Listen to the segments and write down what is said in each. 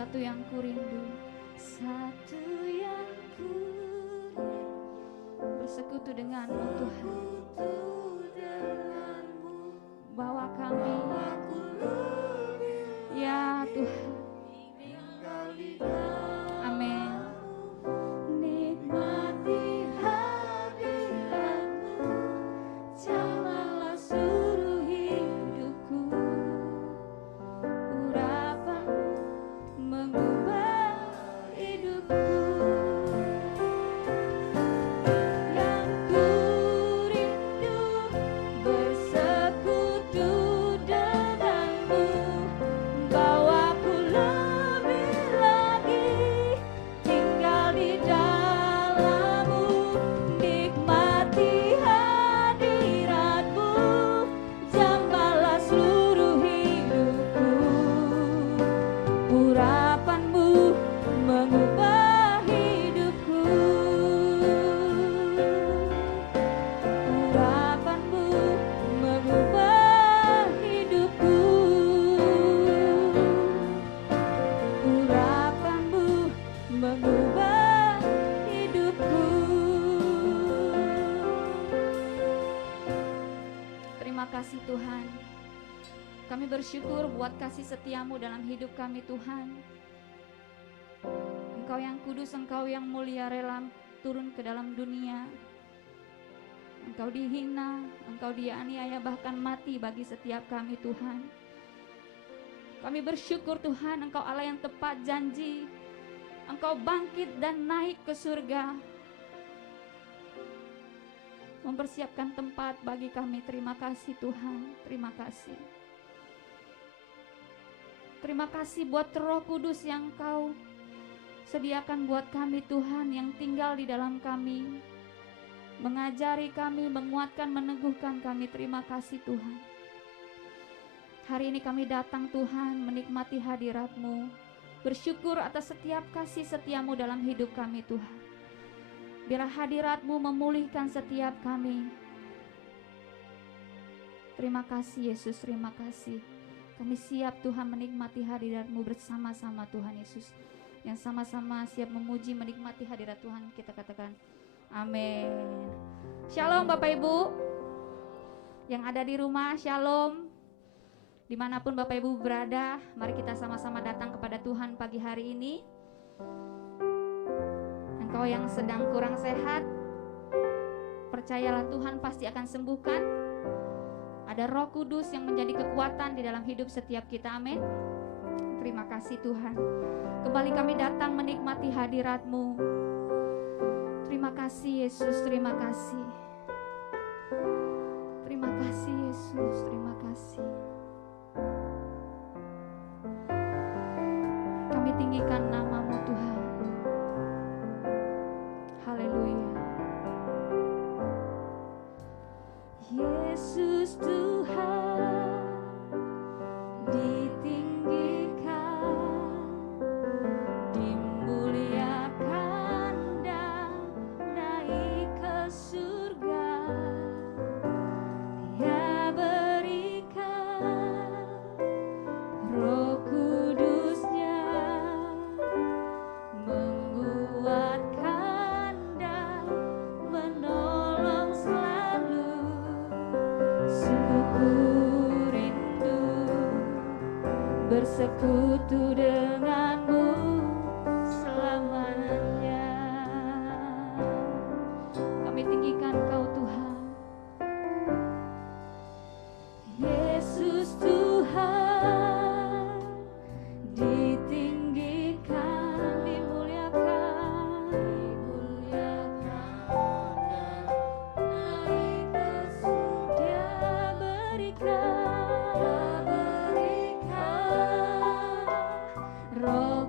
Satu yang ku rindu, satu yang ku rindu, bersekutu denganmu Tuhan. Bawa kami, ya Tuhan. Amin. Nikmati hadiratmu, jamalah seluruh hidupku. Urapanmu mengubah hidupku. Yang ku rindu bersekutu denganmu, bawaku lebih lagi tinggal di dalammu. Nikmati hadiratmu, jamalah seluruh hidupku. Urapanmu mengubah hidupku. Urapanmu mengubah hidupku. Urapanmu mengubah hidupku. Terima kasih Tuhan. Kami bersyukur buat kasih setiamu dalam hidup kami Tuhan. Engkau yang kudus, Engkau yang mulia, rela turun ke dalam dunia. Engkau dihina, Engkau dianiaya, bahkan mati bagi setiap kami Tuhan. Kami bersyukur Tuhan, Engkau Allah yang tepat janji. Engkau bangkit dan naik ke surga, mempersiapkan tempat bagi kami. Terima kasih Tuhan, terima kasih. Terima kasih buat Roh Kudus yang Kau sediakan buat kami Tuhan, yang tinggal di dalam kami, mengajari kami, menguatkan, meneguhkan kami. Terima kasih Tuhan. Hari ini kami datang Tuhan menikmati hadirat-Mu, bersyukur atas setiap kasih setiamu dalam hidup kami Tuhan. Biarlah hadirat-Mu memulihkan setiap kami. Terima kasih Yesus, terima kasih. Kami siap Tuhan menikmati hadirat-Mu bersama-sama Tuhan Yesus. Yang sama-sama siap memuji, menikmati hadirat Tuhan. Kita katakan amin. Shalom Bapak Ibu yang ada di rumah, shalom. Dimanapun Bapak Ibu berada, mari kita sama-sama datang kepada Tuhan pagi hari ini. Engkau yang sedang kurang sehat, percayalah Tuhan pasti akan sembuhkan. Ada Roh Kudus yang menjadi kekuatan di dalam hidup setiap kita, amin. Terima kasih Tuhan. Kembali kami datang menikmati hadirat-Mu. Terima kasih Yesus, terima kasih. Terima kasih Yesus, terima kasih. Kami tinggikan nama-Mu Tuhan. Haleluya. Yesus Tuhan ditinggikan, dimuliakan dan naik ke surga. Dia berikan Roh Kudusnya, menguatkan dan menolong selalu. Sungguh ku rindu bersekutu denganmu selamanya. Kami tinggikan Kau Tuhan. Yesus Tuhan ditinggikan, dimuliakan, naik ke surga. Dia berikan Roh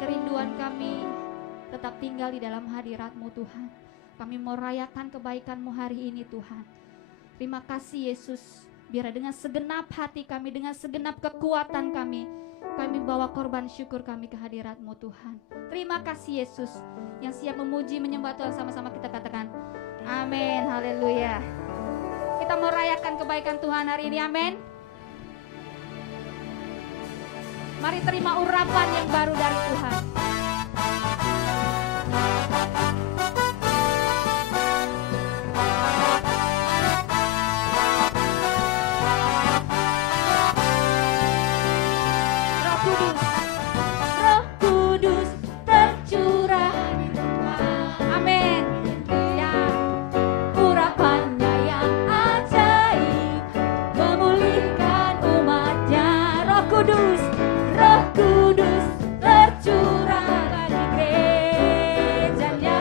kerinduan kami tetap tinggal di dalam hadirat-Mu Tuhan. Kami mau rayakan kebaikan-Mu hari ini Tuhan. Terima kasih Yesus, biar dengan segenap hati kami, dengan segenap kekuatan kami bawa korban syukur kami ke hadirat-Mu Tuhan. Terima kasih Yesus yang siap memuji menyembah Tuhan. Sama-sama kita katakan amin, haleluya. Kita mau rayakan kebaikan Tuhan hari ini, amin. Mari terima urapan yang baru dari Tuhan. Roh Kudus tercurah, amin. Ya, urapannya yang ajaib memulihkan umatnya. Roh Kudus tercurah bagi gerejanya,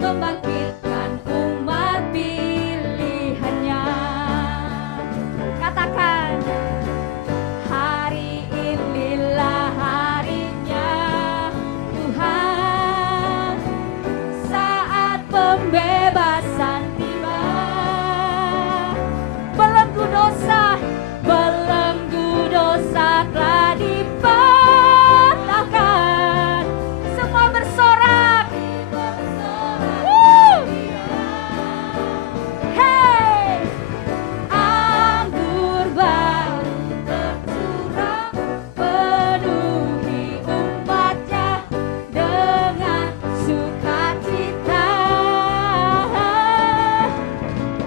membangkitkan umat pilihannya. Katakan, hari inilah harinya Tuhan, saat pembebasan tiba. Belenggu dosa telah dipatahkan. Semua bersorak. Hey, anggur baru tercurah, penuhi umatnya dengan sukacita.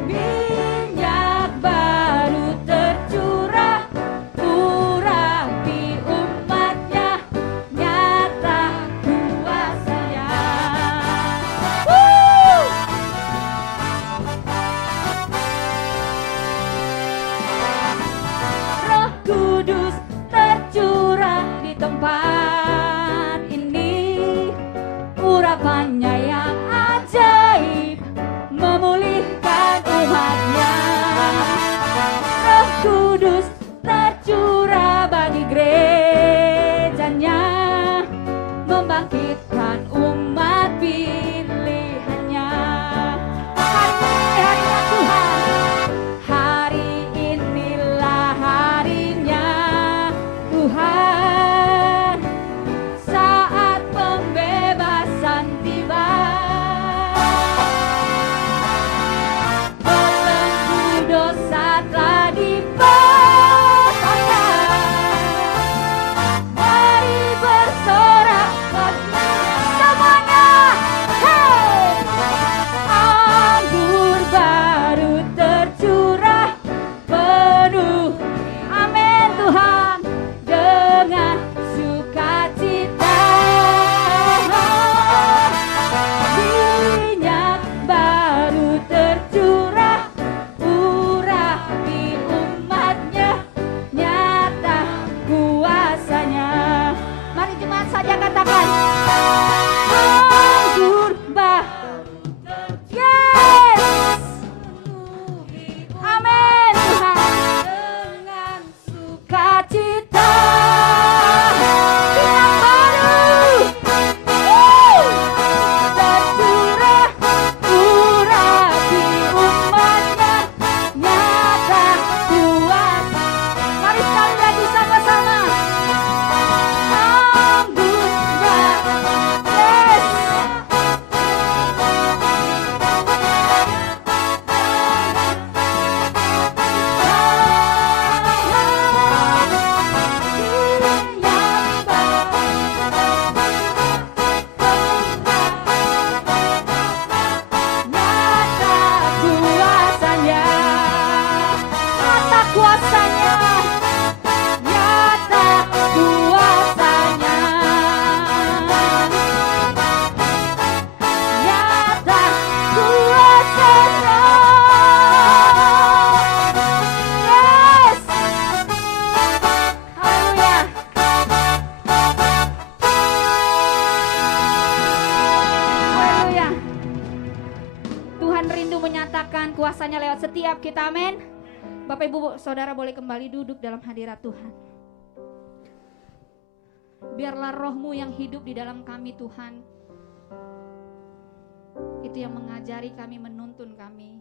Minyak baru tercurah, urapi umatnya, nyata kuasanya. Roh Kudus tercurah di tempat ini, urapannya yang ajaib memulihkan umatnya. Roh Kudus tercurah bagi gerejanya, membangkitkan umat pilihannya. Hari inilah harinya Tuhan, saat pembebasan tiba. Belenggu dosa telah dipatahkan. Mari bersorak semuanya. Hey! Anggur baru tercurah, penuh, amin Tuhan, dengan sukacita. Minyak baru tercurah, urapi umatnya, nyata kuasanya. Mari jemaat saja katakan, anggur baru. Yes, amin Tuhan, dengan sukacita. Minyak baru tercurah, urapi umatnya, nyata kuasa. Mari sekali lagi sama-sama. Anggur baru, yes. Nyata kuasanya, nyata kuasanya, nyata kuasanya. Yes, haleluya. Haleluya. Tuhan rindu menyatakan kuasanya lewat setiap kita, amin. Bapak Ibu Saudara boleh kembali duduk dalam hadirat Tuhan. Biarlah roh-Mu yang hidup di dalam kami Tuhan. Itu yang mengajari kami, menuntun kami.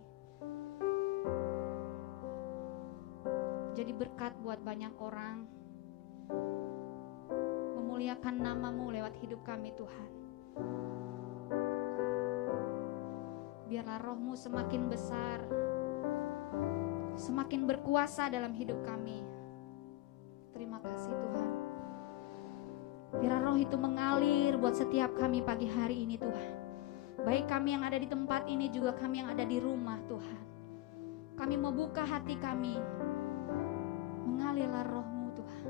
Jadi berkat buat banyak orang. Memuliakan nama-Mu lewat hidup kami Tuhan. Biarlah roh-Mu semakin besar, semakin berkuasa dalam hidup kami. Terima kasih Tuhan. Biar roh itu mengalir buat setiap kami pagi hari ini Tuhan. Baik kami yang ada di tempat ini, juga kami yang ada di rumah Tuhan. Kami mau buka hati kami. Mengalirlah roh-Mu Tuhan.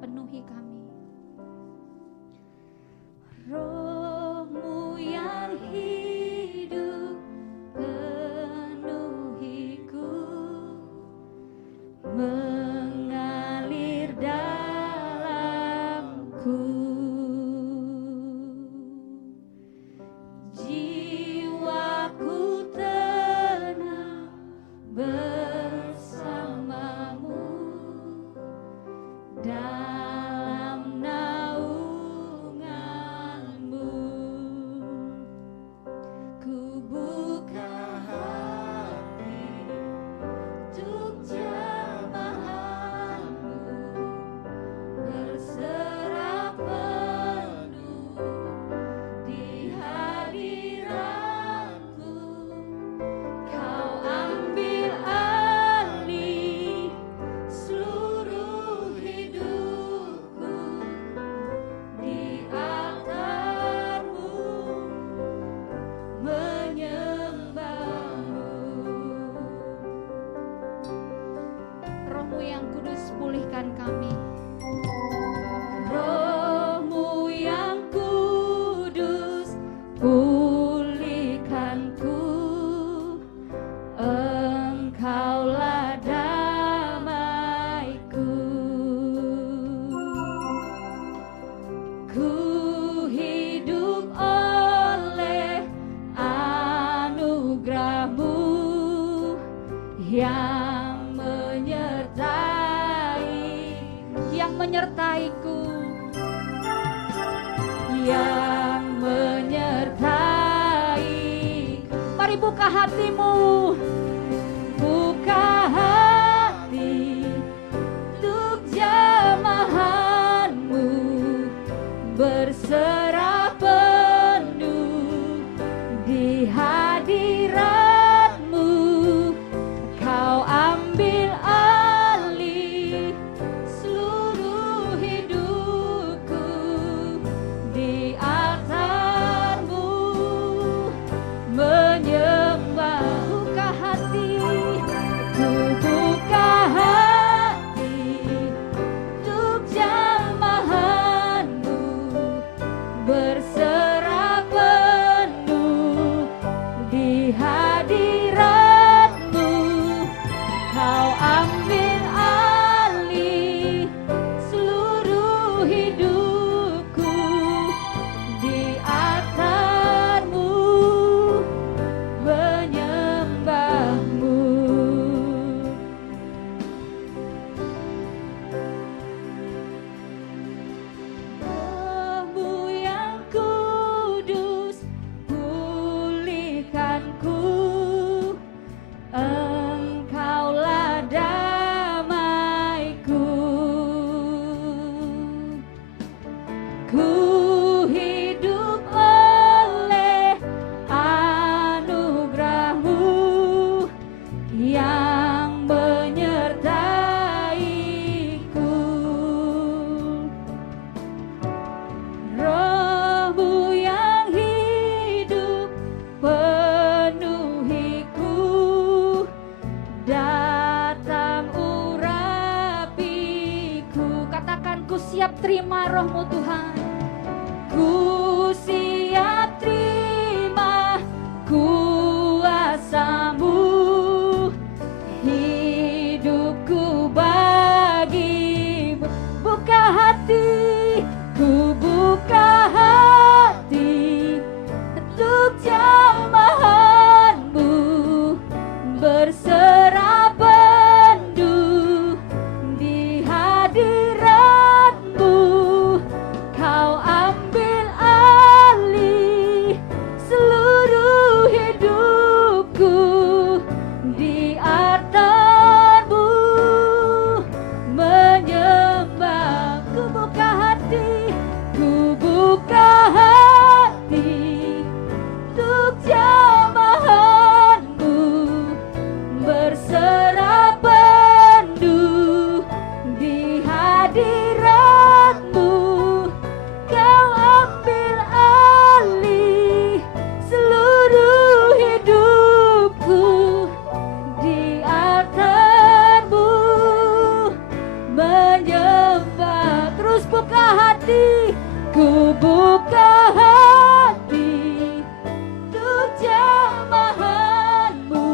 Penuhi kami. Roh-Mu yang hidup penuhiku, mengalir dalamku. Jiwaku tenang bersama-Mu dalam naungan-Mu. Ku buka hati untuk jamahan-Mu, berserah penuh di hadirat-Mu. Kau ambil alih seluruh hidupku, di altar-Mu menyembah-Mu. Roh-Mu yang kudus, pulihkan kami. Roh-Mu yang kudus, pulihkanku. Engkaulah damaiku. Ku hidup oleh anugerah-Mu yang menyertaiku, yang menyertai. Mari buka hatimu, buka hati untuk jamahan-Mu, berserah penuh di hadirat-Mu. Kau ambil alih seluruh hidupku, di altar-Mu menyembah. Buka hati, ku buka hati untuk jamahan-Mu, Ku buka hati untuk jamahanmu,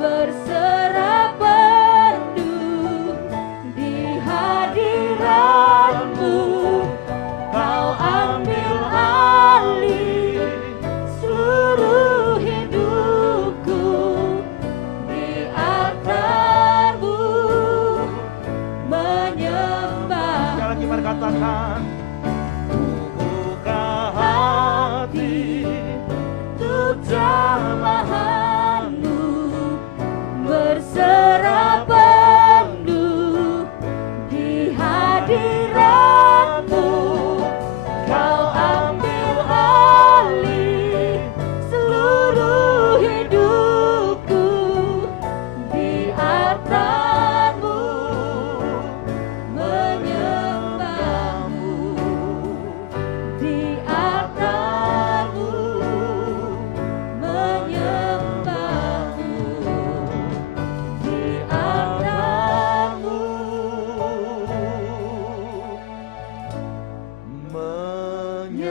berserah penuh di hadiratmu. Kau ambil alih seluruh hidupku, di altarmu menyembah. Sekali lagi mari katakan, hati untuk jamahanmu, berserah penuh di hadiratmu. Kau ambil alih seluruh hidupku, di altarmu menyembahmu, di altarmu menyembahmu, di altarmu menyembahmu.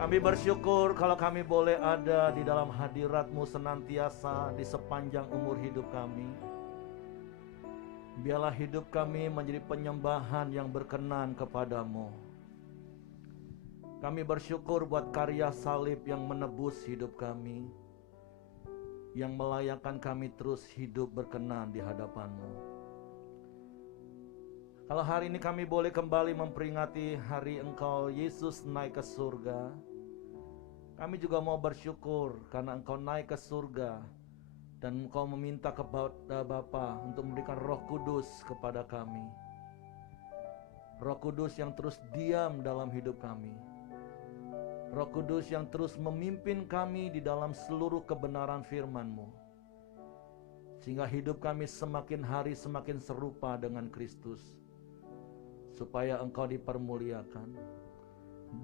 Kami bersyukur kalau kami boleh ada di dalam hadirat-Mu senantiasa di sepanjang umur hidup kami. Biarlah hidup kami menjadi penyembahan yang berkenan kepadamu. Kami bersyukur buat karya salib yang menebus hidup kami, yang melayakkan kami terus hidup berkenan di hadapan-Mu. Kalau hari ini kami boleh kembali memperingati hari Engkau Yesus naik ke surga, kami juga mau bersyukur karena Engkau naik ke surga dan Engkau meminta kepada Bapa untuk memberikan Roh Kudus kepada kami. Roh Kudus yang terus diam dalam hidup kami. Roh Kudus yang terus memimpin kami di dalam seluruh kebenaran firman-Mu, sehingga hidup kami semakin hari semakin serupa dengan Kristus, supaya Engkau dipermuliakan.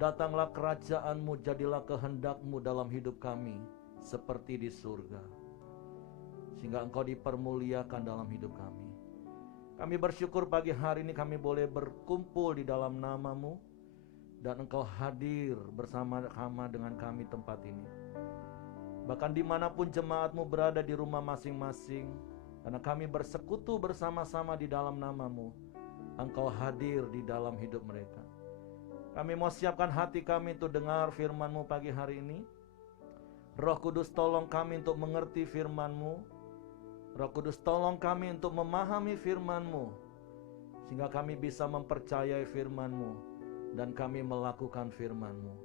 Datanglah kerajaan-Mu, jadilah kehendak-Mu dalam hidup kami seperti di surga, sehingga Engkau dipermuliakan dalam hidup kami. Kami bersyukur pagi hari ini kami boleh berkumpul di dalam nama-Mu, dan Engkau hadir bersama-sama dengan kami tempat ini. Bahkan dimanapun jemaat-Mu berada di rumah masing-masing, karena kami bersekutu bersama-sama di dalam nama-Mu, Engkau hadir di dalam hidup mereka. Kami mau siapkan hati kami untuk dengar firman-Mu pagi hari ini. Roh Kudus tolong kami untuk mengerti firman-Mu. Roh Kudus tolong kami untuk memahami firman-Mu, sehingga kami bisa mempercayai firman-Mu dan kami melakukan firman-Mu.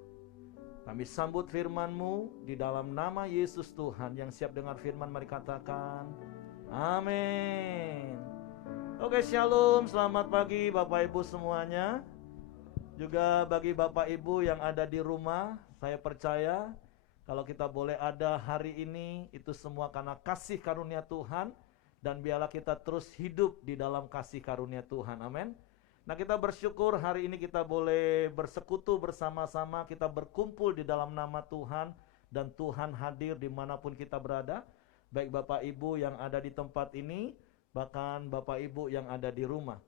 Kami sambut firman-Mu di dalam nama Yesus Tuhan. Yang siap dengar firman mari katakan amin. Oke, shalom, selamat pagi Bapak Ibu semuanya. Juga bagi Bapak Ibu yang ada di rumah, saya percaya kalau kita boleh ada hari ini, itu semua karena kasih karunia Tuhan. Dan biarlah kita terus hidup di dalam kasih karunia Tuhan, amin. Nah, kita bersyukur hari ini kita boleh bersekutu bersama-sama, kita berkumpul di dalam nama Tuhan, dan Tuhan hadir dimanapun kita berada, baik Bapak Ibu yang ada di tempat ini, bahkan Bapak Ibu yang ada di rumah.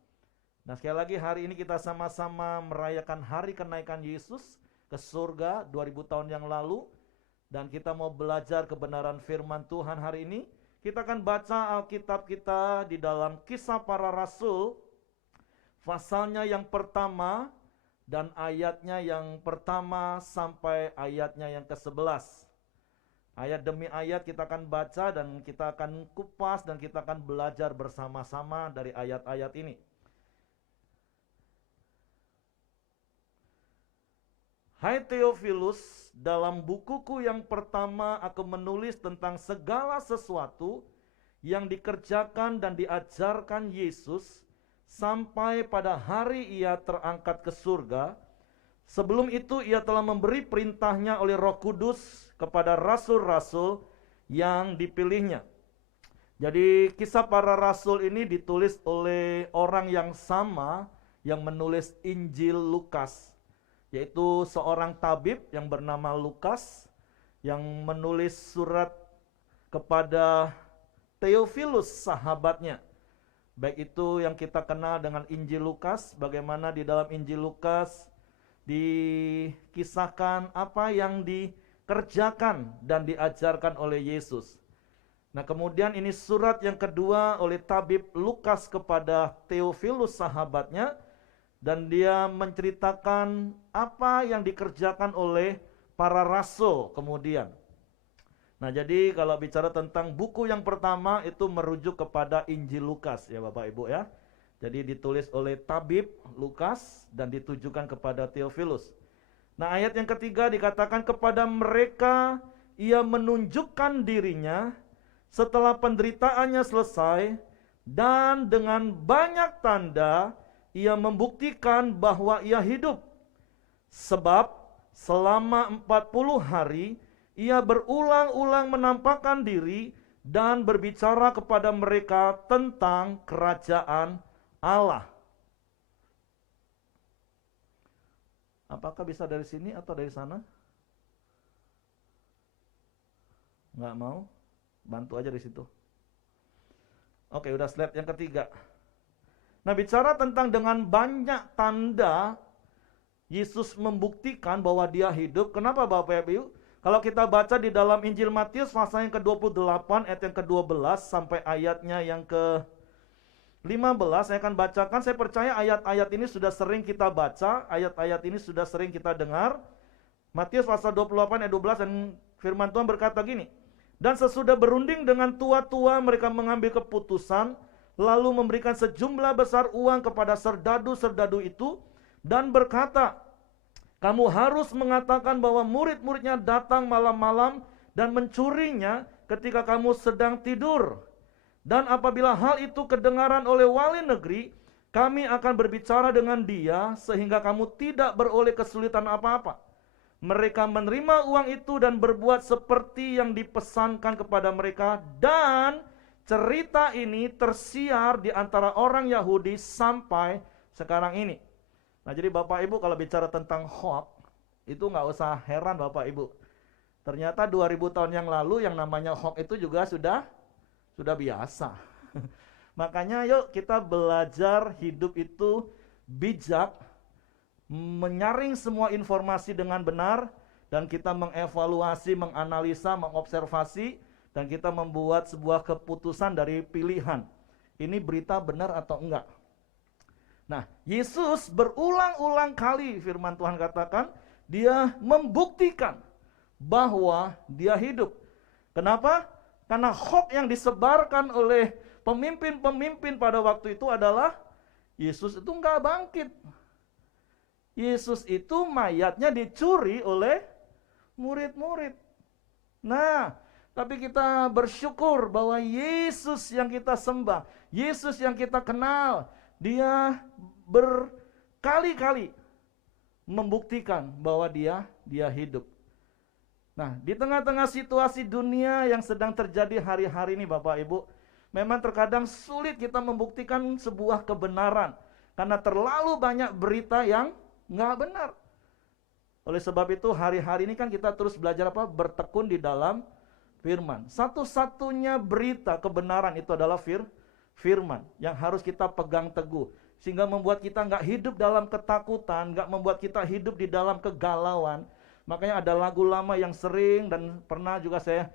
Nah, sekali lagi hari ini kita sama-sama merayakan hari kenaikan Yesus ke surga 2000 tahun yang lalu, dan kita mau belajar kebenaran firman Tuhan hari ini. Kita akan baca Alkitab kita di dalam Kisah Para Rasul, pasalnya yang pertama dan ayatnya yang pertama sampai ayatnya yang ke-11. Ayat demi ayat kita akan baca dan kita akan kupas dan kita akan belajar bersama-sama dari ayat-ayat ini. Hai Theophilus, dalam bukuku yang pertama aku menulis tentang segala sesuatu yang dikerjakan dan diajarkan Yesus sampai pada hari ia terangkat ke surga. Sebelum itu ia telah memberi perintahnya oleh Roh Kudus kepada rasul-rasul yang dipilihnya. Jadi Kisah Para Rasul ini ditulis oleh orang yang sama yang menulis Injil Lukas, yaitu seorang tabib yang bernama Lukas yang menulis surat kepada Theophilus sahabatnya. Baik itu yang kita kenal dengan Injil Lukas, bagaimana di dalam Injil Lukas dikisahkan apa yang dikerjakan dan diajarkan oleh Yesus. Nah, kemudian ini surat yang kedua oleh tabib Lukas kepada Theophilus sahabatnya, dan dia menceritakan apa yang dikerjakan oleh para rasul kemudian. Nah, jadi kalau bicara tentang buku yang pertama itu merujuk kepada Injil Lukas ya Bapak Ibu ya. Jadi ditulis oleh tabib Lukas dan ditujukan kepada Theophilus. Nah, ayat yang ketiga dikatakan kepada mereka ia menunjukkan dirinya setelah penderitaannya selesai, dan dengan banyak tanda ia membuktikan bahwa ia hidup. Sebab selama 40 hari ia berulang-ulang menampakkan diri dan berbicara kepada mereka tentang kerajaan Allah. Apakah bisa dari sini atau dari sana? Nggak mau? Bantu aja di situ. Oke, udah slide yang ketiga. Nah, bicara tentang dengan banyak tanda Yesus membuktikan bahwa dia hidup. Kenapa Bapak Ibu? Kalau kita baca di dalam Injil Matius pasal yang ke-28 ayat yang ke-12 sampai ayatnya yang ke-15, saya akan bacakan. Saya percaya ayat-ayat ini sudah sering kita baca, ayat-ayat ini sudah sering kita dengar. Matius pasal 28 ayat 12, dan firman Tuhan berkata gini. Dan sesudah berunding dengan tua-tua, mereka mengambil keputusan, lalu memberikan sejumlah besar uang kepada serdadu-serdadu itu, dan berkata, kamu harus mengatakan bahwa murid-muridnya datang malam-malam dan mencurinya ketika kamu sedang tidur. Dan apabila hal itu kedengaran oleh wali negeri, kami akan berbicara dengan dia sehingga kamu tidak beroleh kesulitan apa-apa. Mereka menerima uang itu dan berbuat seperti yang dipesankan kepada mereka, dan cerita ini tersiar di antara orang Yahudi sampai sekarang ini. Nah, jadi Bapak Ibu kalau bicara tentang hoax, itu nggak usah heran Bapak Ibu. Ternyata 2000 tahun yang lalu yang namanya hoax itu juga sudah biasa. Makanya yuk kita belajar hidup itu bijak, menyaring semua informasi dengan benar, dan kita mengevaluasi, menganalisa, mengobservasi, dan kita membuat sebuah keputusan dari pilihan. Ini berita benar atau enggak. Nah, Yesus berulang-ulang kali firman Tuhan katakan, dia membuktikan bahwa dia hidup. Kenapa? Karena hoax yang disebarkan oleh pemimpin-pemimpin pada waktu itu adalah Yesus itu enggak bangkit. Yesus itu mayatnya dicuri oleh murid-murid. Nah, tapi kita bersyukur bahwa Yesus yang kita sembah, Yesus yang kita kenal, dia berkali-kali membuktikan bahwa dia hidup. Nah, di tengah-tengah situasi dunia yang sedang terjadi hari-hari ini Bapak Ibu, memang terkadang sulit kita membuktikan sebuah kebenaran karena terlalu banyak berita yang nggak benar. Oleh sebab itu hari-hari ini kan kita terus belajar apa? Bertekun di dalam firman. Satu-satunya berita kebenaran itu adalah firman yang harus kita pegang teguh, sehingga membuat kita nggak hidup dalam ketakutan, nggak membuat kita hidup di dalam kegalauan. Makanya ada lagu lama yang sering dan pernah juga saya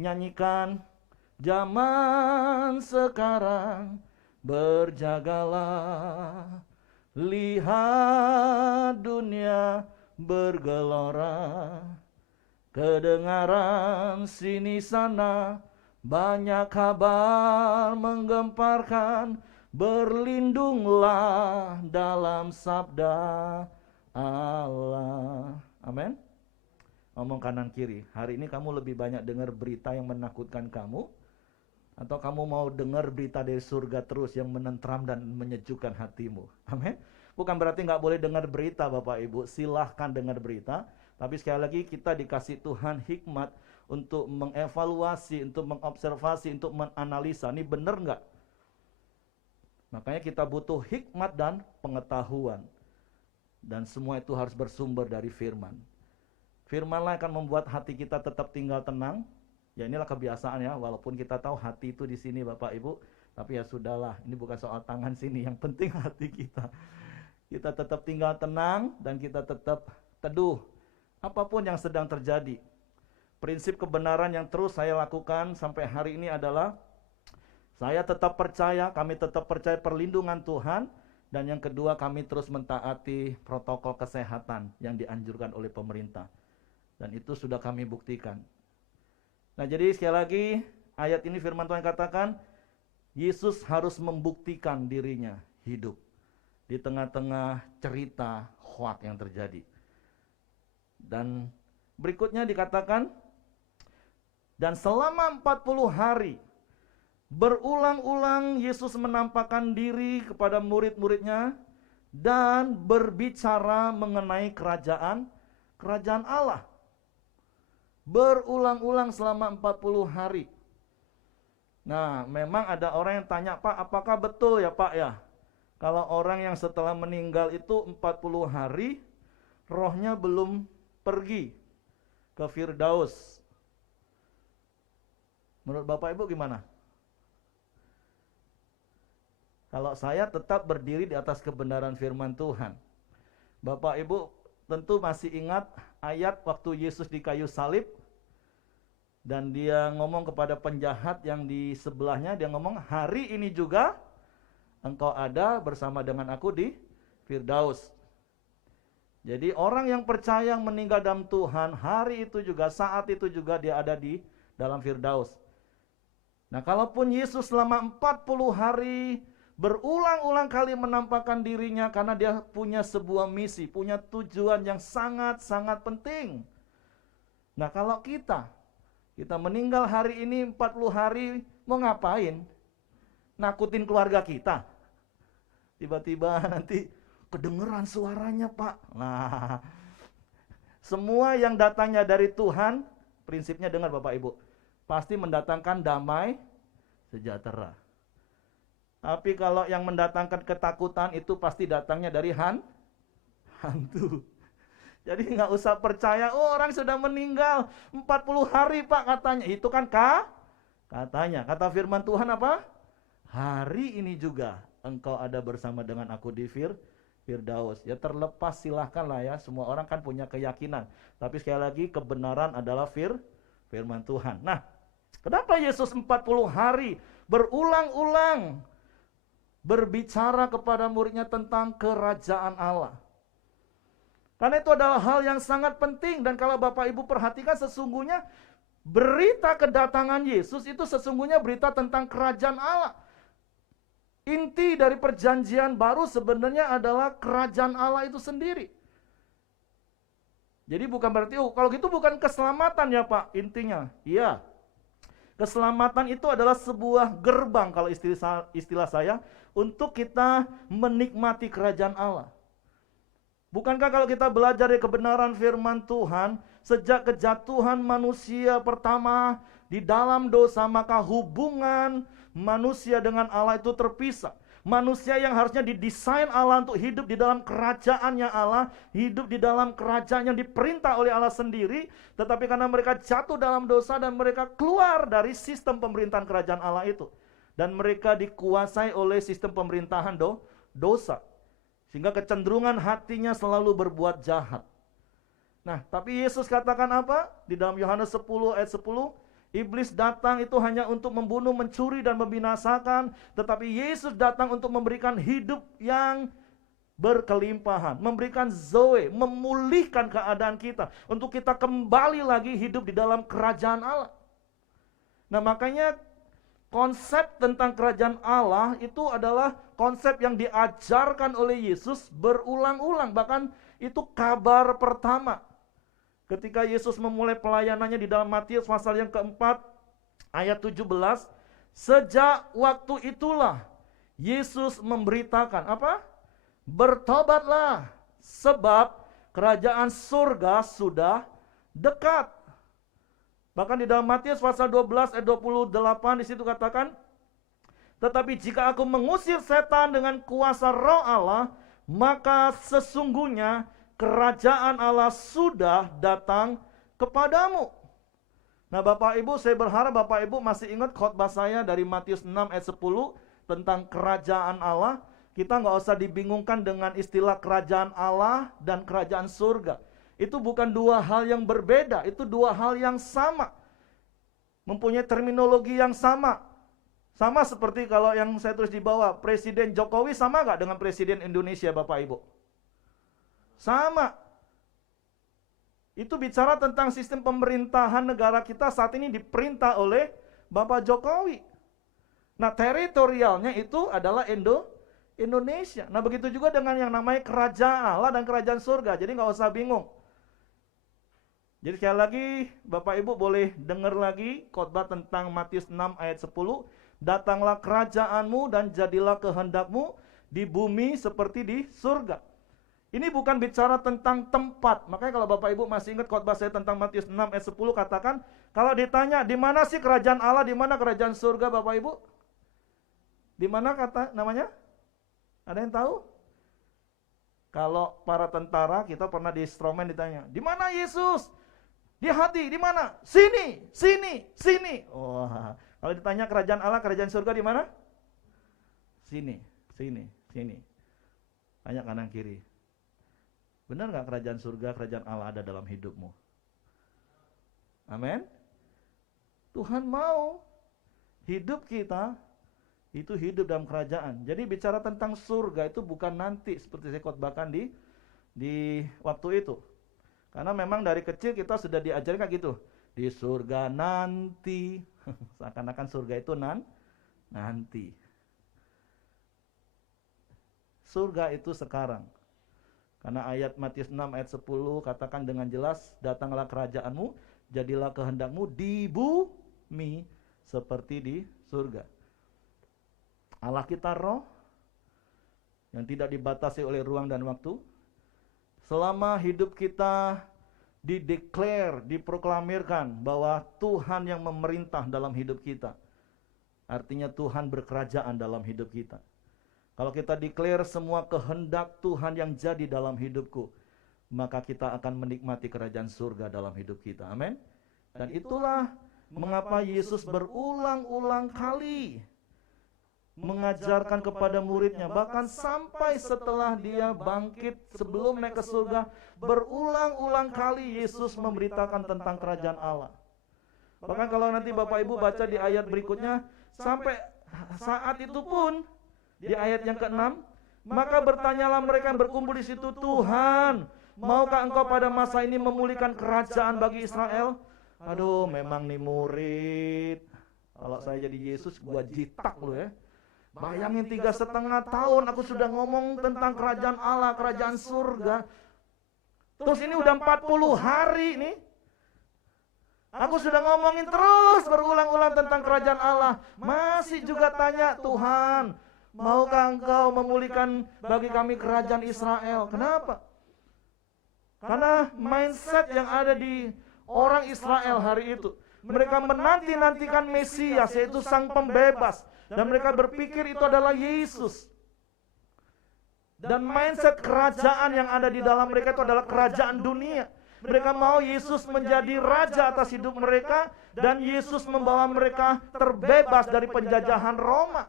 nyanyikan, zaman sekarang berjagalah, lihat dunia bergelora, kedengaran sini sana banyak kabar menggemparkan, berlindunglah dalam sabda Allah. Amin. Ngomong kanan kiri, hari ini kamu lebih banyak dengar berita yang menakutkan kamu, atau kamu mau dengar berita dari surga terus yang menentram dan menyejukkan hatimu? Amin. Bukan berarti nggak boleh dengar berita Bapak Ibu, silahkan dengar berita. Tapi sekali lagi kita dikasih Tuhan hikmat untuk mengevaluasi, untuk mengobservasi, untuk menganalisa. Ini benar nggak? Makanya kita butuh hikmat dan pengetahuan. Dan semua itu harus bersumber dari firman. Firmanlah akan membuat hati kita tetap tinggal tenang. Ya inilah kebiasaan ya, walaupun kita tahu hati itu di sini Bapak Ibu, Tapi ya sudahlah, ini bukan soal tangan sini, yang penting hati kita. Kita tetap tinggal tenang dan kita tetap teduh apapun yang sedang terjadi. Prinsip kebenaran yang terus saya lakukan sampai hari ini adalah saya tetap percaya, kami tetap percaya perlindungan Tuhan. Dan yang kedua, kami terus mentaati protokol kesehatan yang dianjurkan oleh pemerintah. Dan itu sudah kami buktikan. Nah, jadi sekali lagi, ayat ini firman Tuhan katakan, Yesus harus membuktikan dirinya hidup di tengah-tengah cerita hoak yang terjadi. Dan berikutnya dikatakan, dan selama 40 hari, berulang-ulang Yesus menampakkan diri kepada murid-muridnya dan berbicara mengenai kerajaan Allah. Berulang-ulang selama 40 hari. Nah, memang ada orang yang tanya, Pak, apakah betul ya Pak ya? Kalau orang yang setelah meninggal itu 40 hari, rohnya belum pergi ke Firdaus. Menurut Bapak Ibu gimana? Kalau saya tetap berdiri di atas kebenaran firman Tuhan. Bapak Ibu tentu masih ingat ayat waktu Yesus di kayu salib. Dan dia ngomong kepada penjahat yang di sebelahnya, dia ngomong, hari ini juga engkau ada bersama dengan aku di Firdaus. Jadi orang yang percaya yang meninggal dalam Tuhan, hari itu juga, saat itu juga dia ada di dalam Firdaus. Nah, kalaupun Yesus selama 40 hari berulang-ulang kali menampakkan dirinya karena dia punya sebuah misi, punya tujuan yang sangat-sangat penting. Nah, kalau kita meninggal hari ini 40 hari, mau ngapain? Nakutin keluarga kita. Tiba-tiba nanti kedengeran suaranya, Pak. Nah, semua yang datangnya dari Tuhan, prinsipnya dengar Bapak Ibu, pasti mendatangkan damai sejahtera. Tapi kalau yang mendatangkan ketakutan itu pasti datangnya dari hantu. Jadi nggak usah percaya, oh orang sudah meninggal 40 hari Pak katanya. Itu kan katanya. Kata firman Tuhan apa? Hari ini juga engkau ada bersama dengan aku di Firdaus. Ya terlepas silahkan lah ya, semua orang kan punya keyakinan. Tapi sekali lagi kebenaran adalah firman Tuhan. Nah, kenapa Yesus 40 hari berulang-ulang berbicara kepada muridnya tentang kerajaan Allah? Karena itu adalah hal yang sangat penting. Dan kalau Bapak Ibu perhatikan, sesungguhnya berita kedatangan Yesus itu sesungguhnya berita tentang kerajaan Allah. Inti dari perjanjian baru sebenarnya adalah kerajaan Allah itu sendiri. Jadi bukan berarti, oh kalau gitu bukan keselamatan ya Pak intinya. Iya, keselamatan itu adalah sebuah gerbang kalau istilah saya, untuk kita menikmati kerajaan Allah. Bukankah kalau kita belajar dari kebenaran firman Tuhan, sejak kejatuhan manusia pertama di dalam dosa, maka hubungan manusia dengan Allah itu terpisah. Manusia yang harusnya didesain Allah untuk hidup di dalam kerajaannya Allah, hidup di dalam kerajaan yang diperintah oleh Allah sendiri, tetapi karena mereka jatuh dalam dosa dan mereka keluar dari sistem pemerintahan kerajaan Allah itu, dan mereka dikuasai oleh sistem pemerintahan dosa, sehingga kecenderungan hatinya selalu berbuat jahat. Nah, tapi Yesus katakan apa? Di dalam Yohanes 10 ayat 10, iblis datang itu hanya untuk membunuh, mencuri, dan membinasakan. Tetapi Yesus datang untuk memberikan hidup yang berkelimpahan, memberikan zoe, memulihkan keadaan kita, untuk kita kembali lagi hidup di dalam kerajaan Allah. Nah, makanya konsep tentang kerajaan Allah itu adalah konsep yang diajarkan oleh Yesus berulang-ulang. Bahkan itu kabar pertama ketika Yesus memulai pelayanannya di dalam Matius pasal yang keempat ayat 17. Sejak waktu itulah Yesus memberitakan apa? Bertobatlah, sebab kerajaan surga sudah dekat. Bahkan di dalam Matius pasal 12 ayat 28 di situ katakan, tetapi jika aku mengusir setan dengan kuasa Roh Allah, maka sesungguhnya kerajaan Allah sudah datang kepadamu. Nah Bapak Ibu, saya berharap Bapak Ibu masih ingat khotbah saya dari Matius 6 ayat 10 tentang kerajaan Allah. Kita nggak usah dibingungkan dengan istilah kerajaan Allah dan kerajaan surga. Itu bukan dua hal yang berbeda, itu dua hal yang sama. Mempunyai terminologi yang sama. Sama seperti kalau yang saya tulis di bawah, Presiden Jokowi sama nggak dengan Presiden Indonesia Bapak Ibu? Sama. Itu bicara tentang sistem pemerintahan negara kita saat ini diperintah oleh Bapak Jokowi. Nah, teritorialnya itu adalah Indonesia. Nah, begitu juga dengan yang namanya kerajaan Allah dan kerajaan surga. Jadi nggak usah bingung. Jadi sekali lagi, Bapak Ibu boleh dengar lagi khotbah tentang Matius 6 ayat 10. Datanglah kerajaanmu dan jadilah kehendakmu di bumi seperti di surga. Ini bukan bicara tentang tempat. Makanya kalau Bapak Ibu masih ingat khotbah saya tentang Matius 6 ayat 10 katakan, kalau ditanya di mana sih kerajaan Allah, di mana kerajaan surga Bapak Ibu? Di mana kata namanya? Ada yang tahu? Kalau para tentara kita pernah di instrumen ditanya, di mana Yesus? Di hati, di mana? Sini, sini, sini. Wah, kalau ditanya kerajaan Allah, kerajaan surga di mana? Sini, sini, sini. Tanya kanan kiri. Benar nggak kerajaan surga, kerajaan Allah ada dalam hidupmu? Amin. Tuhan mau hidup kita itu hidup dalam kerajaan. Jadi bicara tentang surga itu bukan nanti seperti saya khotbahkan di waktu itu. Karena memang dari kecil kita sudah diajarkan gitu. Di surga nanti. Seakan-akan surga itu nanti. Surga itu sekarang. Karena ayat Matius 6 ayat 10 katakan dengan jelas, datanglah kerajaanmu, jadilah kehendakmu di bumi seperti di surga. Allah kita roh yang tidak dibatasi oleh ruang dan waktu. Selama hidup kita dideklar, diproklamirkan bahwa Tuhan yang memerintah dalam hidup kita. Artinya Tuhan berkerajaan dalam hidup kita. Kalau kita declare semua kehendak Tuhan yang jadi dalam hidupku, maka kita akan menikmati kerajaan surga dalam hidup kita. Amin. Dan itulah mengapa Yesus berulang-ulang kali mengajarkan kepada muridnya, bahkan sampai setelah dia bangkit sebelum naik ke surga, berulang-ulang kali Yesus memberitakan tentang kerajaan Allah. Bahkan kalau nanti Bapak Ibu baca di ayat berikutnya, sampai saat itu pun di ayat yang ke-6, maka bertanyalah mereka yang berkumpul di situ, Tuhan, maukah engkau pada masa ini memulihkan kerajaan bagi Israel? Aduh, memang nih murid, kalau saya jadi Yesus, gua jitak lu ya. Bayangin 3,5 tahun aku sudah ngomong tentang kerajaan Allah, kerajaan surga. Terus ini udah 40 hari nih. Aku sudah ngomongin terus berulang-ulang tentang kerajaan Allah. Masih juga tanya, Tuhan, maukah engkau memulihkan bagi kami kerajaan Israel? Kenapa? Karena mindset yang ada di orang Israel hari itu, mereka menanti-nantikan Mesias, yaitu sang pembebas. Dan mereka berpikir itu adalah Yesus. Dan mindset kerajaan yang ada di dalam mereka itu adalah kerajaan dunia. Mereka mau Yesus menjadi raja atas hidup mereka, dan Yesus membawa mereka terbebas dari penjajahan Roma.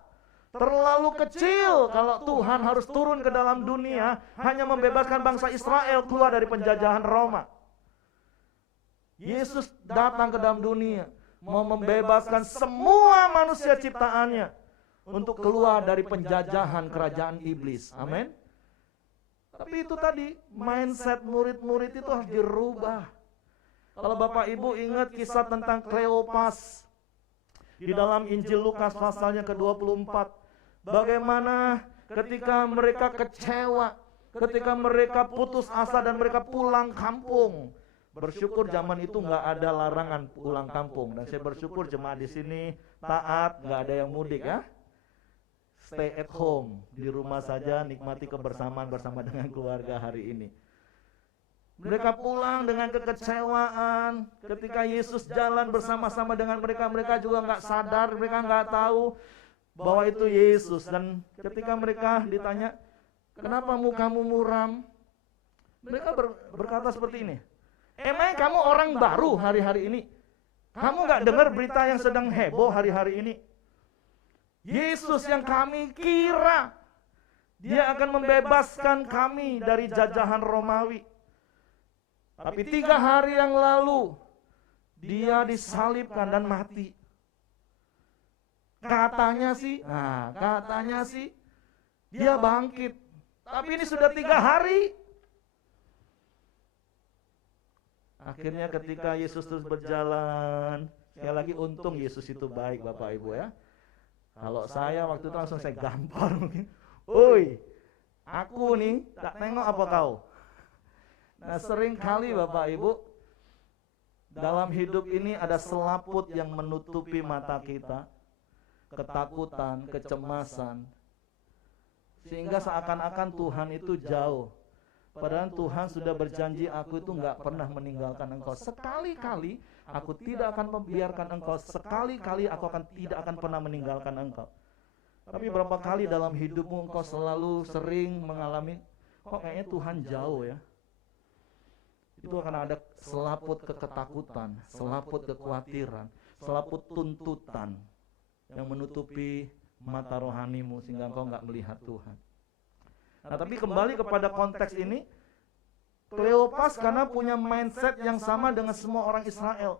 Terlalu kecil kalau Tuhan harus turun ke dalam dunia hanya membebaskan bangsa Israel keluar dari penjajahan Roma. Yesus datang ke dalam dunia mau membebaskan semua manusia ciptaannya untuk keluar dari penjajahan kerajaan iblis. Amin. Tapi itu tadi, mindset murid-murid itu harus dirubah. Kalau Bapak Ibu ingat kisah tentang Kleopas di dalam Injil Lukas pasalnya ke-24, bagaimana ketika mereka kecewa, ketika mereka putus asa dan mereka pulang kampung. Bersyukur zaman itu nggak ada larangan pulang kampung, dan saya bersyukur jemaat di sini taat, nggak ada yang mudik ya. Stay at home, di rumah saja, nikmati kebersamaan bersama dengan keluarga hari ini. Mereka pulang dengan kekecewaan. Ketika Yesus jalan bersama-sama dengan mereka, mereka juga nggak sadar, mereka nggak tahu bahwa itu Yesus. Dan ketika mereka ditanya, kenapa mukamu muram? Mereka berkata seperti ini, emang kamu orang baru hari-hari ini? Kamu nggak dengar berita yang sedang heboh hari-hari ini? Yesus yang kami kira Dia akan membebaskan kami dari jajahan Romawi. Tapi 3 hari yang lalu Dia disalibkan dan mati. Katanya sih Dia bangkit. Tapi ini sudah 3 hari. Akhirnya ketika Yesus terus berjalan, sekali lagi untung Yesus itu baik Bapak Ibu ya. Kalau saya waktu itu langsung saya gampar mungkin. Oi, aku nih tak tengok apa kau. Nah sering kali Bapak Ibu, dalam hidup ini ada selaput yang menutupi mata kita. Ketakutan, kecemasan. Sehingga seakan-akan Tuhan itu jauh. Padahal Tuhan sudah berjanji, aku itu nggak pernah meninggalkan engkau. Sekali-kali aku tidak akan membiarkan engkau. Sekali-kali aku tidak akan pernah meninggalkan engkau. Tapi berapa kali dalam hidupmu engkau selalu sering mengalami, kok kayaknya Tuhan jauh ya. Itu akan ada selaput ketakutan, selaput kekhawatiran, selaput tuntutan yang menutupi mata rohanimu sehingga engkau nggak melihat Tuhan. Nah tapi kembali kepada konteks ini, Kleopas karena punya mindset yang sama dengan semua orang Israel,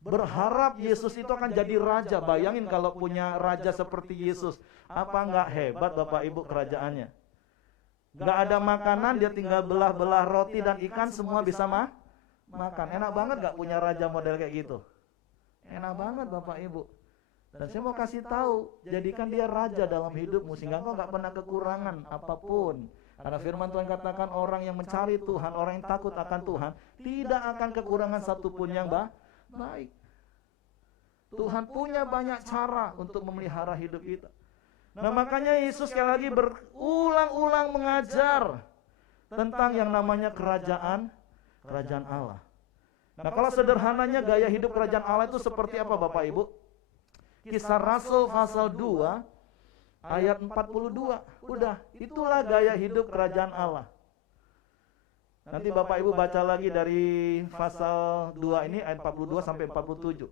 berharap Yesus itu akan jadi raja. Bayangin kalau punya raja seperti Yesus, apa nggak hebat Bapak Ibu kerajaannya? Nggak ada makanan, dia tinggal belah-belah roti dan ikan, semua bisa makan. Enak banget nggak punya raja model kayak gitu? Enak banget Bapak Ibu. Dan saya mau kasih tahu, jadikan dia raja dalam hidupmu sehingga engkau nggak pernah kekurangan apapun. Karena firman Tuhan katakan orang yang mencari Tuhan, orang yang takut akan Tuhan, tidak akan kekurangan satupun yang baik. Tuhan punya banyak cara untuk memelihara hidup kita. Nah makanya Yesus sekali lagi berulang-ulang mengajar tentang yang namanya kerajaan Allah. Nah kalau sederhananya gaya hidup kerajaan Allah itu seperti apa Bapak Ibu? Kisah Rasul pasal 2 ayat 42. Udah, itulah gaya hidup kerajaan Allah. Nanti Bapak Ibu baca lagi dari pasal 2 ini ayat 42 sampai 47.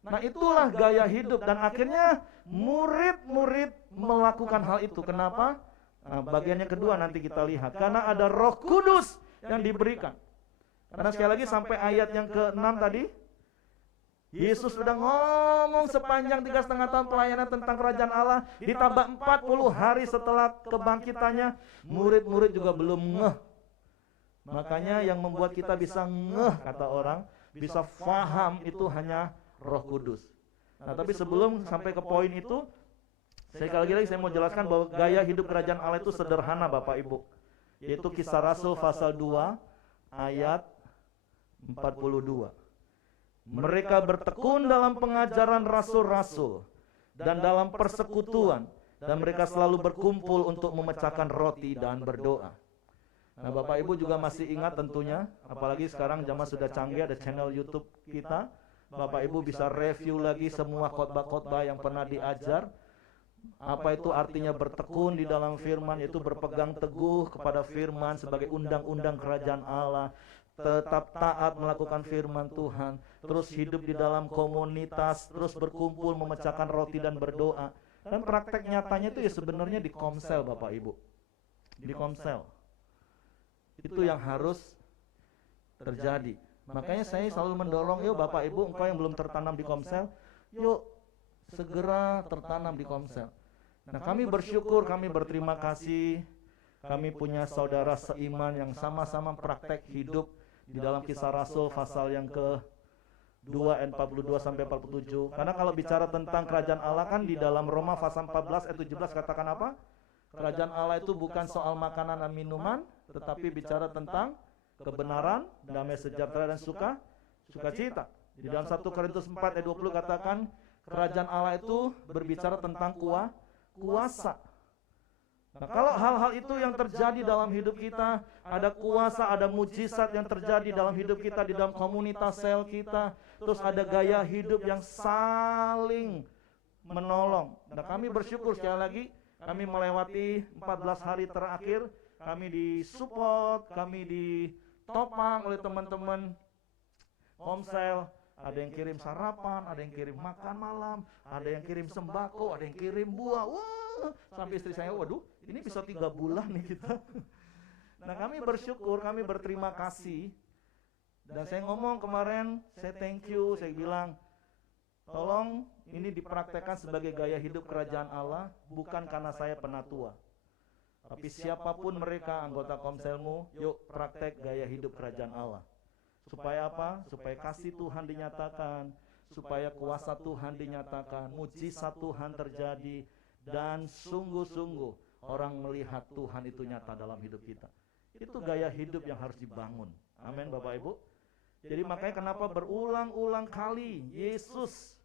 Nah, itulah gaya hidup dan akhirnya murid-murid melakukan hal itu. Kenapa? Nah, bagian yang kedua nanti kita lihat. Karena ada Roh Kudus yang diberikan. Karena sekali lagi sampai ayat yang ke-6 tadi, Yesus sudah ngomong sepanjang 3,5 tahun pelayanan tentang kerajaan Allah. Ditambah 40 hari setelah kebangkitannya, murid-murid juga belum ngeh. Makanya yang membuat kita bisa ngeh, kata orang, bisa faham itu hanya Roh Kudus. Nah tapi sebelum sampai ke poin itu, sekali lagi saya mau jelaskan bahwa gaya hidup kerajaan Allah itu sederhana Bapak Ibu. Yaitu Kisah Rasul pasal 2 ayat 42. Mereka bertekun dalam pengajaran rasul-rasul dan dalam persekutuan, dan mereka selalu berkumpul untuk memecahkan roti dan berdoa. Nah Bapak Ibu juga masih ingat tentunya, apalagi sekarang zaman sudah canggih, ada channel YouTube kita. Bapak Ibu bisa review lagi semua khotbah-khotbah yang pernah diajar. Apa itu artinya bertekun di dalam firman, yaitu berpegang teguh kepada firman sebagai undang-undang kerajaan Allah, tetap taat melakukan firman Tuhan, terus hidup di dalam komunitas, terus berkumpul memecahkan roti dan berdoa. Dan praktek nyatanya itu ya sebenarnya di Komsel Bapak Ibu. Di Komsel. Itu yang harus terjadi. Makanya saya selalu mendorong, yuk Bapak Ibu, engkau yang belum tertanam di Komsel, yuk segera tertanam di Komsel. Nah kami bersyukur, kami berterima kasih, kami punya saudara seiman yang sama-sama praktek hidup di dalam Kisah Rasul pasal yang ke-2 ayat 42 sampai 47. Karena kalau bicara tentang kerajaan Allah kan di dalam Roma pasal 14 ayat 17 katakan apa? Kerajaan Allah itu bukan soal makanan dan minuman, tetapi bicara tentang kebenaran, damai sejahtera dan sukacita. Di dalam 1 Korintus 4 ayat 20 katakan kerajaan Allah itu berbicara tentang kuasa. Nah kalau hal-hal itu yang terjadi dalam hidup kita, ada kuasa, ada mujizat yang terjadi dalam hidup kita, di dalam komunitas sel kita, terus ada gaya hidup yang saling menolong. Nah kami bersyukur sekali lagi, kami melewati 14 hari terakhir, kami disupport, kami ditopang oleh teman-teman Komsel. ada yang kirim sarapan, ada yang kirim makan malam, ada yang kirim sembako, ada yang kirim buah. Wah, sampai istri saya, waduh, ini bisa 3 bulan nih kita. Nah, kami bersyukur, kami berterima kasih. Dan saya ngomong kemarin, saya thank you, saya bilang, tolong ini dipraktekkan sebagai gaya hidup kerajaan Allah, bukan karena saya penatua. Tapi siapapun mereka, anggota Komselmu, yuk praktek gaya hidup kerajaan Allah. Supaya apa? Supaya kasih Tuhan dinyatakan, supaya kuasa Tuhan dinyatakan, mujizat Tuhan terjadi, dan sungguh-sungguh orang melihat Tuhan itu nyata dalam hidup kita. Itu gaya hidup yang harus dibangun. Amin, Bapak Ibu. Jadi makanya kenapa berulang-ulang kali Yesus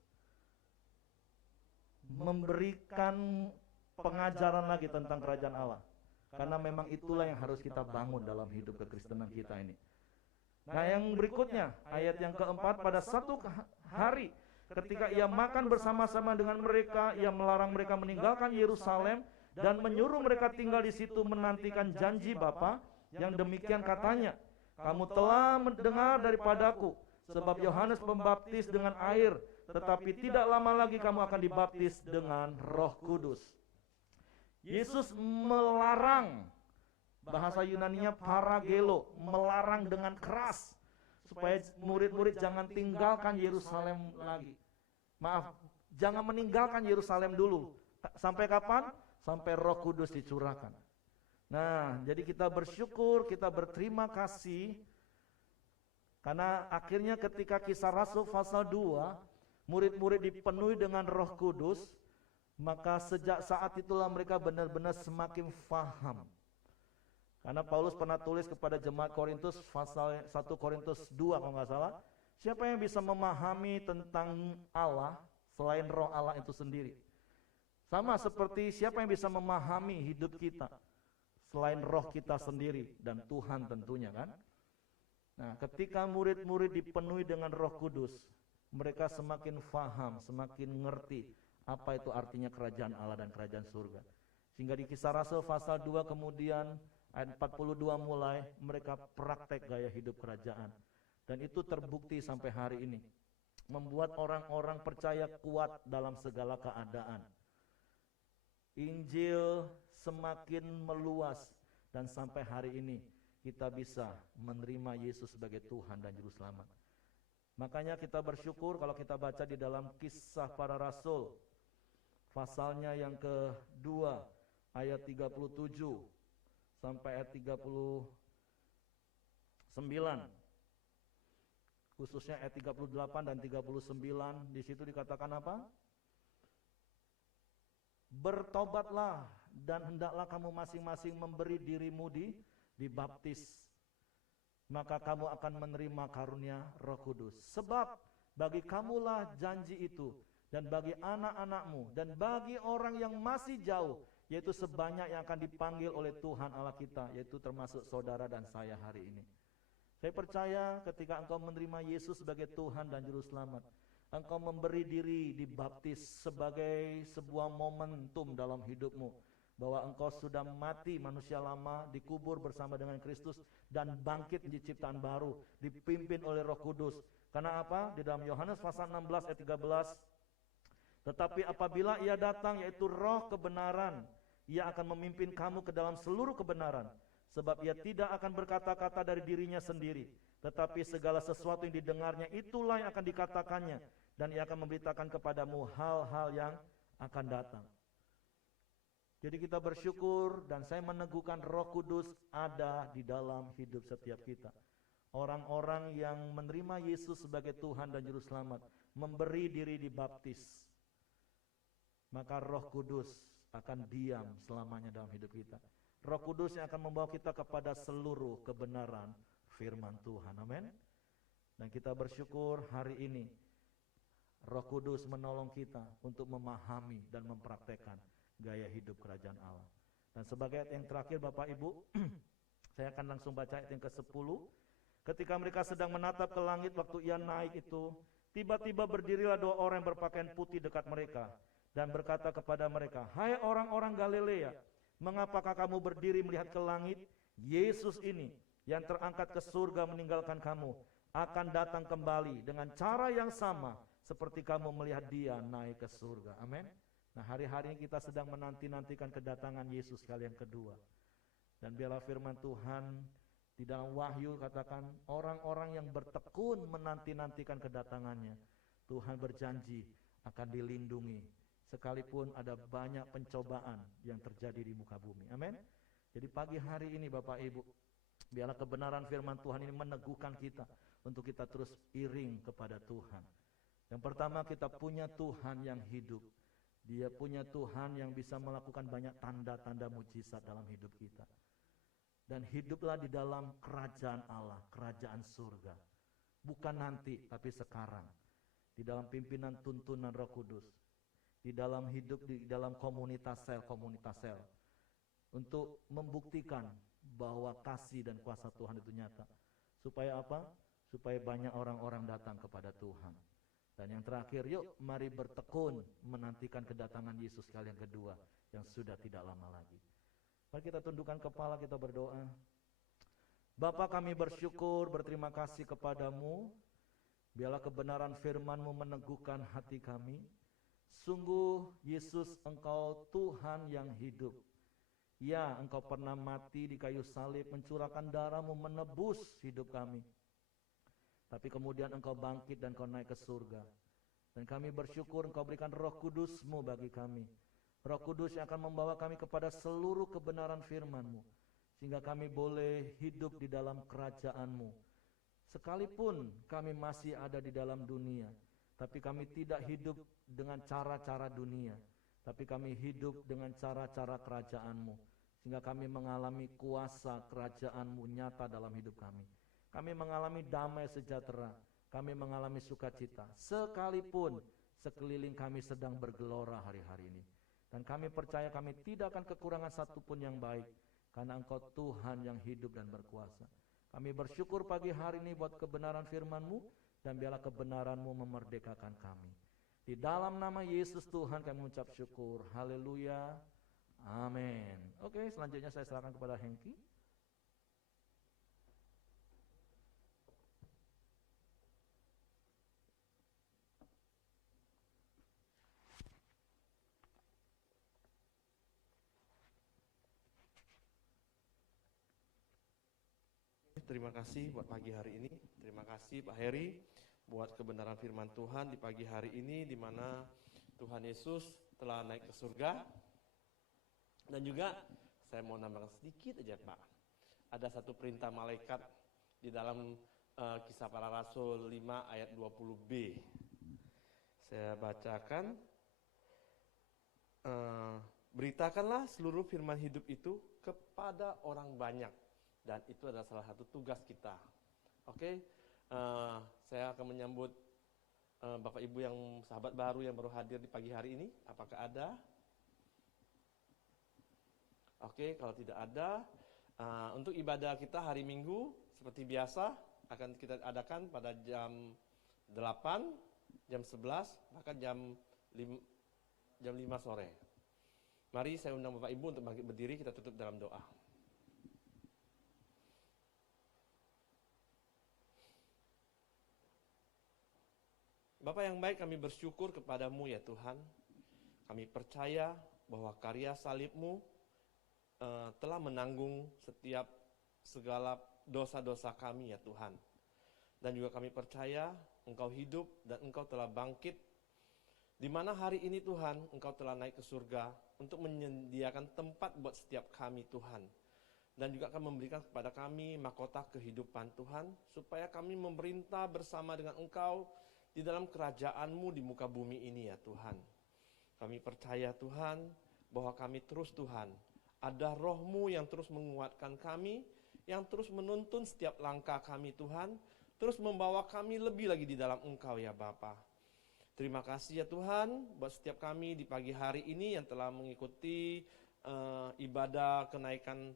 memberikan pengajaran lagi tentang kerajaan Allah. Karena memang itulah yang harus kita bangun dalam hidup kekristenan kita ini. Nah, yang berikutnya, ayat yang keempat, pada satu hari ketika ia makan bersama-sama dengan mereka, ia melarang mereka meninggalkan Yerusalem dan menyuruh mereka tinggal di situ menantikan janji Bapa, yang demikian katanya, kamu telah mendengar daripadaku, sebab Yohanes membaptis dengan air, tetapi tidak lama lagi kamu akan dibaptis dengan Roh Kudus. Yesus melarang, bahasa Yunaninya paragelo, melarang dengan keras supaya murid-murid jangan tinggalkan Yerusalem lagi. Maaf, jangan meninggalkan Yerusalem dulu. Sampai kapan? Sampai Roh Kudus dicurahkan. Nah, jadi kita bersyukur, kita berterima kasih karena akhirnya ketika Kisah Rasul pasal 2, murid-murid dipenuhi dengan Roh Kudus, maka sejak saat itulah mereka benar-benar semakin faham. Karena Paulus pernah tulis kepada jemaat Korintus pasal 1 Korintus 2 kalau nggak salah, siapa yang bisa memahami tentang Allah selain Roh Allah itu sendiri? Sama seperti siapa yang bisa memahami hidup kita selain Roh kita sendiri dan Tuhan tentunya kan? Nah, ketika murid-murid dipenuhi dengan Roh Kudus, mereka semakin faham, semakin ngerti apa itu artinya kerajaan Allah dan kerajaan surga. Sehingga di Kisah Rasul pasal 2 kemudian ayat 42 mulai mereka praktek gaya hidup kerajaan. Dan itu terbukti sampai hari ini. Membuat orang-orang percaya kuat dalam segala keadaan. Injil semakin meluas dan sampai hari ini kita bisa menerima Yesus sebagai Tuhan dan Juru Selamat. Makanya kita bersyukur kalau kita baca di dalam Kisah Para Rasul pasalnya yang kedua ayat 37 sampai ayat 39, khususnya ayat 38 dan 39, di situ dikatakan apa? Bertobatlah dan hendaklah kamu masing-masing memberi dirimu dibaptis, maka kamu akan menerima karunia Roh Kudus. Sebab bagi kamulah janji itu, dan bagi anak-anakmu, dan bagi orang yang masih jauh, yaitu sebanyak yang akan dipanggil oleh Tuhan Allah kita, yaitu termasuk saudara dan saya hari ini. Saya percaya ketika engkau menerima Yesus sebagai Tuhan dan Juru Selamat, engkau memberi diri dibaptis sebagai sebuah momentum dalam hidupmu, bahwa engkau sudah mati manusia lama, dikubur bersama dengan Kristus, dan bangkit menjadi ciptaan baru, dipimpin oleh Roh Kudus. Karena apa? Di dalam Yohanes pasal 16 ayat 13, tetapi apabila ia datang, yaitu Roh kebenaran, ia akan memimpin kamu ke dalam seluruh kebenaran. Sebab ia tidak akan berkata-kata dari dirinya sendiri, tetapi segala sesuatu yang didengarnya itulah yang akan dikatakannya, dan ia akan memberitakan kepadamu hal-hal yang akan datang. Jadi kita bersyukur, dan saya meneguhkan Roh Kudus ada di dalam hidup setiap kita. Orang-orang yang menerima Yesus sebagai Tuhan dan Juru Selamat, memberi diri dibaptis, maka Roh Kudus akan diam selamanya dalam hidup kita. Roh Kudus yang akan membawa kita kepada seluruh kebenaran firman Tuhan. Amin. Dan kita bersyukur hari ini Roh Kudus menolong kita untuk memahami dan mempraktekkan gaya hidup kerajaan Allah. Dan sebagai ayat yang terakhir Bapak Ibu, saya akan langsung baca ayat yang ke-10. Ketika mereka sedang menatap ke langit waktu ia naik itu, tiba-tiba berdirilah 2 orang yang berpakaian putih dekat mereka dan berkata kepada mereka, hai orang-orang Galilea, mengapakah kamu berdiri melihat ke langit? Yesus ini yang terangkat ke surga meninggalkan kamu akan datang kembali dengan cara yang sama seperti kamu melihat dia naik ke surga. Amin. Nah, hari-hari ini kita sedang menanti-nantikan kedatangan Yesus kali yang kedua. Dan biarlah firman Tuhan di dalam Wahyu katakan, orang-orang yang bertekun menanti-nantikan kedatangannya, Tuhan berjanji akan dilindungi sekalipun ada banyak pencobaan yang terjadi di muka bumi. Amin. Jadi pagi hari ini Bapak Ibu, biarlah kebenaran firman Tuhan ini meneguhkan kita untuk kita terus iring kepada Tuhan. Yang pertama, kita punya Tuhan yang hidup. Dia punya Tuhan yang bisa melakukan banyak tanda-tanda mujizat dalam hidup kita. Dan hiduplah di dalam kerajaan Allah, kerajaan surga. Bukan nanti, tapi sekarang. Di dalam pimpinan tuntunan Roh Kudus. Di dalam hidup, di dalam komunitas sel. Untuk membuktikan bahwa kasih dan kuasa Tuhan itu nyata. Supaya apa? Supaya banyak orang-orang datang kepada Tuhan. Dan yang terakhir, yuk mari bertekun menantikan kedatangan Yesus kali yang kedua yang sudah tidak lama lagi. Mari kita tundukkan kepala, kita berdoa. Bapa, kami bersyukur, berterima kasih kepadamu. Biarlah kebenaran firman-Mu meneguhkan hati kami. Sungguh Yesus, Engkau Tuhan yang hidup. Ya, Engkau pernah mati di kayu salib, mencurahkan darah-Mu menebus hidup kami. Tapi kemudian Engkau bangkit dan Engkau naik ke surga. Dan kami bersyukur Engkau berikan Roh Kudus-Mu bagi kami. Roh Kudus yang akan membawa kami kepada seluruh kebenaran firman-Mu. Sehingga kami boleh hidup di dalam kerajaan-Mu. Sekalipun kami masih ada di dalam dunia, tapi kami tidak hidup dengan cara-cara dunia. Tapi kami hidup dengan cara-cara kerajaan-Mu. Sehingga kami mengalami kuasa kerajaan-Mu nyata dalam hidup kami. Kami mengalami damai sejahtera, kami mengalami sukacita, sekalipun sekeliling kami sedang bergelora hari-hari ini. Dan kami percaya kami tidak akan kekurangan satupun yang baik, karena Engkau Tuhan yang hidup dan berkuasa. Kami bersyukur pagi hari ini buat kebenaran firman-Mu, dan biarlah kebenaran-Mu memerdekakan kami. Di dalam nama Yesus Tuhan kami mengucap syukur. Haleluya. Amin. Oke, selanjutnya saya serahkan kepada Hengki. Terima kasih buat pagi hari ini. Terima kasih Pak Heri buat kebenaran firman Tuhan di pagi hari ini, di mana Tuhan Yesus telah naik ke surga. Dan juga saya mau nambahkan sedikit aja Pak. Ada satu perintah malaikat di dalam Kisah Para Rasul 5 ayat 20b. Saya bacakan. Beritakanlah seluruh firman hidup itu kepada orang banyak. Dan itu adalah salah satu tugas kita. Oke, saya akan menyambut Bapak Ibu yang sahabat baru yang baru hadir di pagi hari ini. Apakah ada? Oke, kalau tidak ada, untuk ibadah kita hari Minggu seperti biasa akan kita adakan pada jam 8, jam 11, bahkan jam 5 sore. Mari saya undang Bapak Ibu untuk bangkit berdiri, kita tutup dalam doa. Bapa yang baik, kami bersyukur kepadamu ya Tuhan. Kami percaya bahwa karya salib-Mu telah menanggung setiap segala dosa-dosa kami ya Tuhan. Dan juga kami percaya Engkau hidup dan Engkau telah bangkit, di mana hari ini Tuhan Engkau telah naik ke surga untuk menyediakan tempat buat setiap kami Tuhan. Dan juga akan memberikan kepada kami mahkota kehidupan Tuhan, supaya kami memerintah bersama dengan Engkau di dalam kerajaan-Mu di muka bumi ini ya Tuhan. Kami percaya Tuhan bahwa kami terus Tuhan, ada Roh-Mu yang terus menguatkan kami, yang terus menuntun setiap langkah kami Tuhan, terus membawa kami lebih lagi di dalam Engkau ya Bapa. Terima kasih ya Tuhan buat setiap kami di pagi hari ini yang telah mengikuti ibadah kenaikan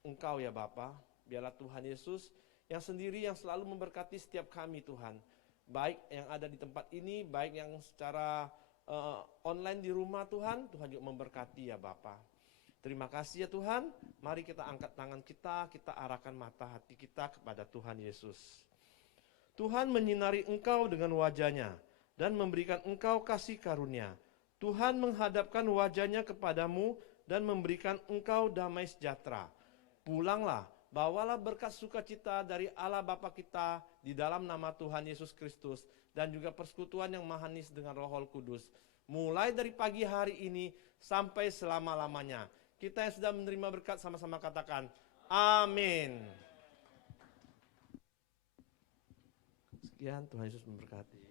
Engkau ya Bapa. Biarlah Tuhan Yesus yang sendiri yang selalu memberkati setiap kami Tuhan. Baik yang ada di tempat ini, baik yang secara online di rumah Tuhan, Tuhan juga memberkati ya Bapa. Terima kasih ya Tuhan, mari kita angkat tangan kita arahkan mata hati kita kepada Tuhan Yesus. Tuhan menyinari engkau dengan wajah-Nya dan memberikan engkau kasih karunia. Tuhan menghadapkan wajah-Nya kepadamu dan memberikan engkau damai sejahtera. Pulanglah, bawalah berkat sukacita dari Allah Bapa kita di dalam nama Tuhan Yesus Kristus dan juga persekutuan yang mahanis dengan Roh Kudus. Mulai dari pagi hari ini sampai selama-lamanya. Kita yang sudah menerima berkat sama-sama katakan, amin. Sekian, Tuhan Yesus memberkati.